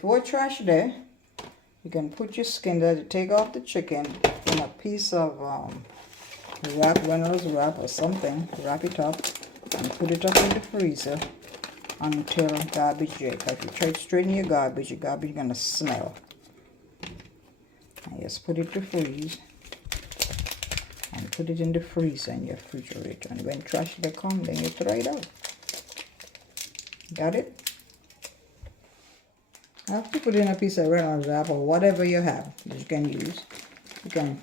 before trash there, you can put your skin there to take off the chicken in a piece of wrap, Reynolds wrap or something. Wrap it up and put it up in the freezer until garbage day. If you try to straighten your garbage is gonna smell. And just put it to freeze and put it in the freezer in your refrigerator. And when trash day comes, then you throw it out. Got it? I have to put in a piece of Reynolds wrap or whatever you have that you can use. You can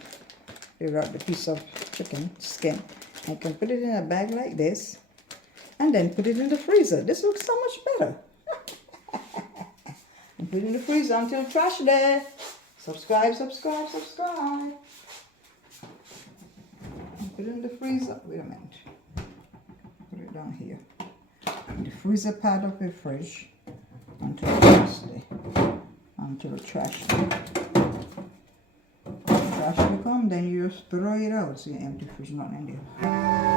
figure out the piece of chicken skin. And you can put it in a bag like this and then put it in the freezer. This looks so much better. And put it in the freezer until trash day. Subscribe, subscribe, subscribe. And put it in the freezer. Wait a minute. Put it down here. In the freezer part of the fridge until Thursday. Until trash day. Trash will come, then you just throw it out. So you empty fridge, not in there.